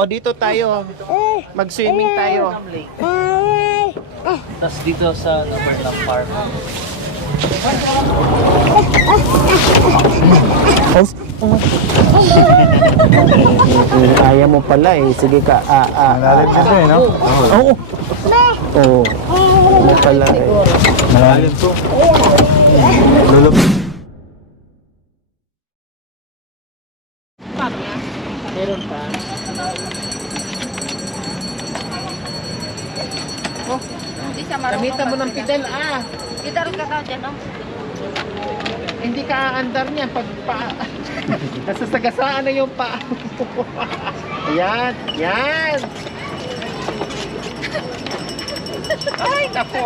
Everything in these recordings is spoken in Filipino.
O dito tayo. Mag-swimming tayo. Tapos dito sa Naberlang Park. Kaya mo pala eh. Sige ka. Malalim dito eh, no? Oo. Oo. Mo pala eh. Malalim to. Lulog. Meron pa. Oh, Hindi siya marunong. gamitan mo ng pedal Kita rin ka daw dyan, no? Hindi ka aandar niya pag pa. Nasasagasaan na yung pa. Ayan, yan. Ay, nako.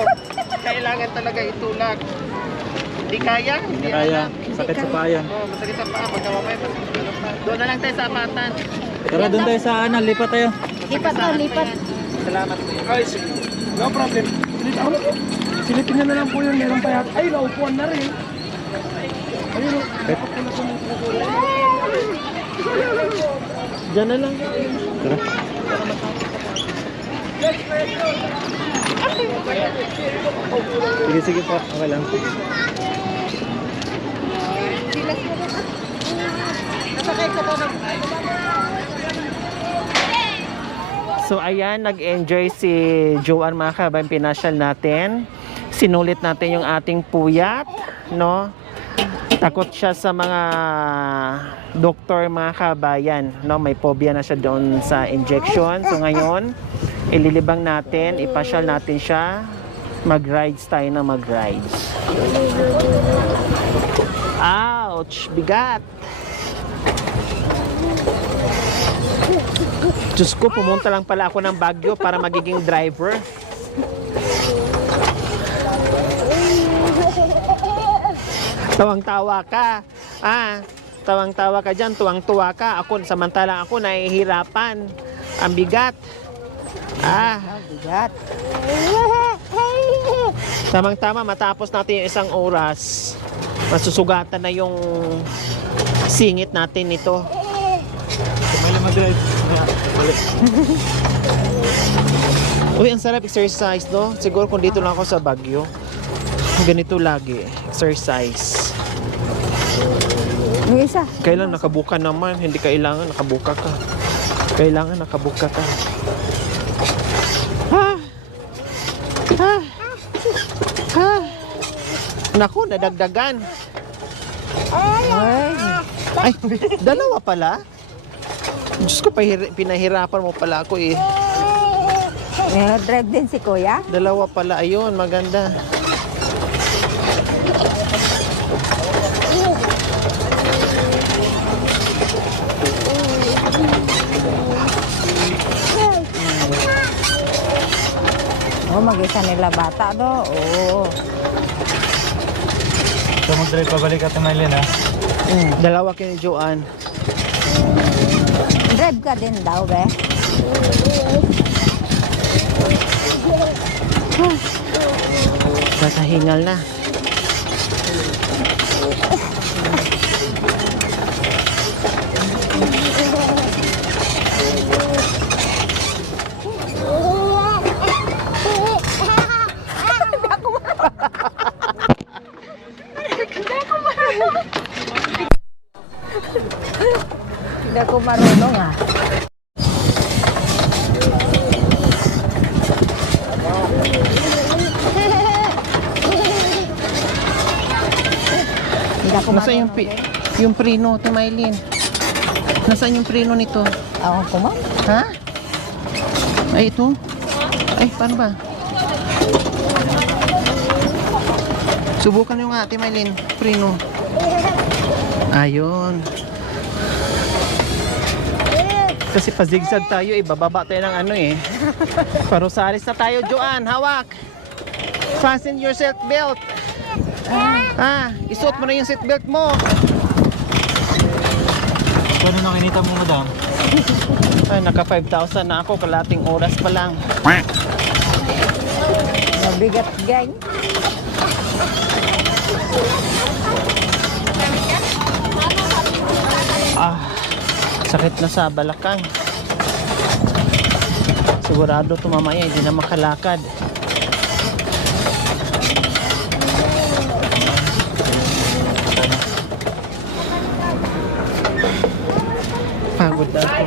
Kailangan talaga itulak. Hindi kaya. Hindi kaya. Sakit sa paa yan. Oh, masakit sa paa. Pagka mamaya, doon na lang tayo sa apatan. Tara doon tayo sa lipat tayo. Lipat na, lipat. Salamat po. Ay, sige. No problem. Silipin niya na lang po yun. Meron pa yata. Ay, naupuan na rin. Ayun, Diyan na lang. Tara. Sige, sige po. Okay lang. So ayan, nag-enjoy si Joanne mga kabayan, pinasyal natin. Sinulit natin yung ating puyat, no? Takot siya sa mga doktor mga kabayan, no? May phobia na siya doon sa injection. So ngayon, ililibang natin, ipasyal natin siya. Mag-rides tayo na mag-rides. Ouch! Bigat! Diyos ko, pumunta lang pala ako ng Baguio para magiging driver. Tawang-tawa ka. Tawang-tawa ka dyan, tuwang-tuwa ka. Ako, samantalang ako, nahihirapan. Ang bigat. Bigat. Tamang-tama, matapos natin yung isang oras, masusugatan na yung singit natin nito. May mag-drive. Balik. Uy, ang sarap exercise, no? Siguro kung dito lang ako sa Baguio, ganito lagi, exercise. Yung isa. Kailan nakabuka naman, hindi kailangan nakabuka ka. Kailangan nakabuka ka. Naku, nadagdagan. Ay, dalawa pala? Diyos ko, pinahirapan mo pala ako eh. Drive din si Kuya. Dalawa pala, ayun, maganda. Mag-isa nila bata do. So mag-drive pabalik at Maylin ha. Dalawa kayo ni Joanne. Drive ka din daw, be. Nakahingal na. Hindi ako marunong Nasaan yung prino, Timaylin? Nasaan yung prino nito? Ako ko, ma'am. Ha? Ay, ito? Ay, paano ba? Subukan nyo nga, Timaylin. Prino. Ayun. Kasi pa-zigzag tayo eh. Bababa tayo ng ano eh. Parusalis na tayo, Joanne. Hawak. Fasten your seatbelt. Isuot mo na yung seatbelt mo. Paano nakinita mo, madam? Ay, naka 5,000 na ako. Kalating oras pa lang. Mabigat, gang. Sakit na sa balakang. Sigurado to mamaya hindi na makalakad. Pagod na ako.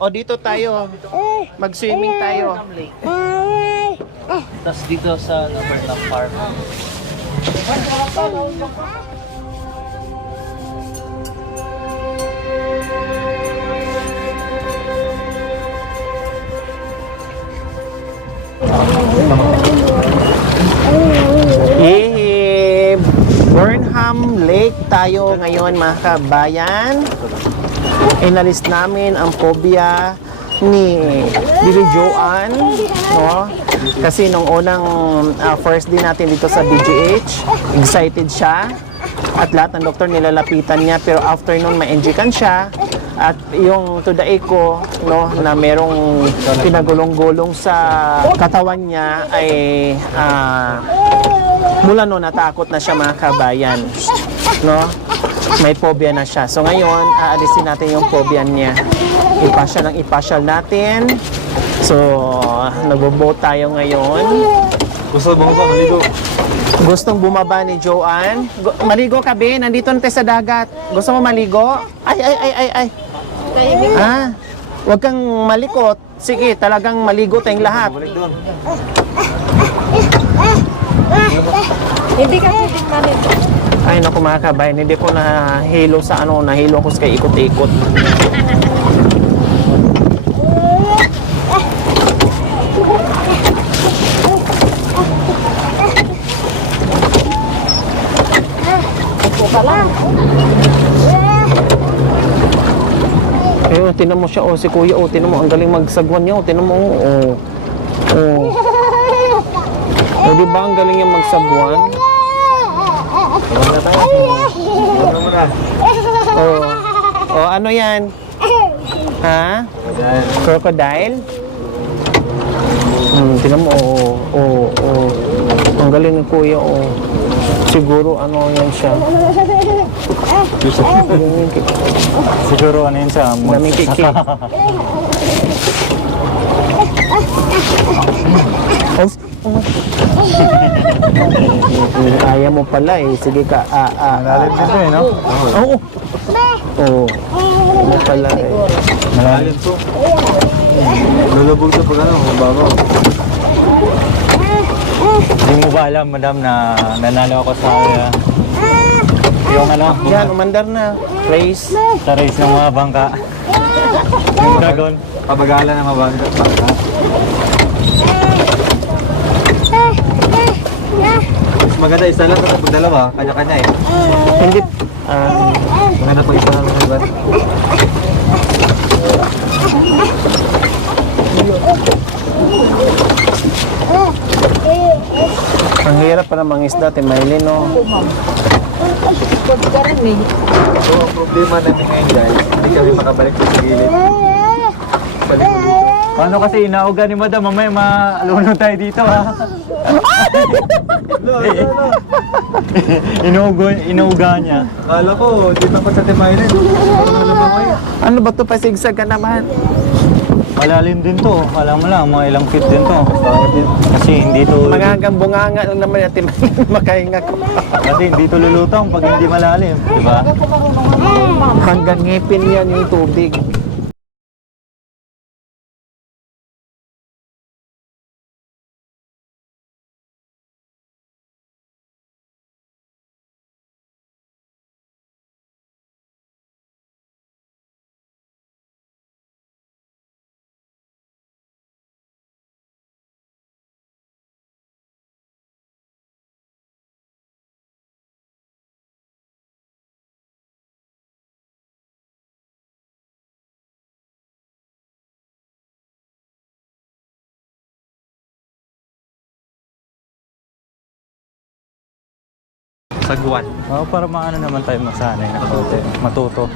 O dito tayo. Mag-swimming tayo. Tapos dito sa number ng park. Burnham Lake tayo ngayon mga kabayan. Inalis namin ang phobia ni Billy Joanne, no? Kasi nung unang first day natin dito sa BGH, excited siya at lahat ng doktor nilalapitan niya, pero after nun ma-enjikan siya at yung to the echo, no, na merong pinagulong-gulong sa katawan niya ay mula noon natakot na siya mga kabayan, no? May phobia na siya. So ngayon, aalisin natin yung phobia niya. Ipasyal natin. So, nagbo-boat tayo ngayon. Gusto mo ba maligo? Gustong bumaba ni Joanne. Maligo ka, be? Nandito na tayo sa dagat. Gusto mo maligo? Ay. Ah, huwag kang malikot. Sige, talagang maligo tayong lahat. Balik doon. Hindi ka pwedeng maligo. Ay, naku mga kabayan, hindi ko nahilo sa nahilo ko sa ikot-ikot. Eh, tinan mo siya, si kuya, tinan mo, ang galing magsagwan niya, tinan mo, di ba ang galing niya magsagwan? Ano yan? Ha? Crocodile? Tingnan mo, ang galing ng kuya, siguro yan siya. Siguro ano yun siya? Daming kiki. Kaya mo pala sige ka. Malalim din to no? Oo. Oo. Mo pala Malalim to. Lulubog to pag mababaw. Hindi mo ba alam, madam, na nanalo ako sa yung yan, umandar na. Race. sa race ng mga bangka. Yung dragon. Pabagalan ng mga bangka. Mas maganda isa lang tapos dalawa, kanya-kanya eh. Hindi. Maganda pag isa lang, diba? Ang hirap para mangisda, Maylin, no? Pwede ka rin eh. So, ang problema namin ngayon guys, hindi kami makabalik sa gilid. Balik ulit. Paano kasi inauga ni madam, mamaya malunod tayo dito ha? Inuuga niya. Kala ko, dito pa sa Timaylin. Parang malamang kayo. Ano ba to? Pasigsag ka naman. Malalim din to. Alam mo lang, mga ilang feet din to. Kasi hindi to... Mga hanggang bunganga lang naman natin makahinga ko. Kasi hindi to lulutang pag hindi malalim. Diba? Hanggang ngipin yan yung tubig. Sagwan. Oh, para maano naman tayo masanay na konti. Matuto.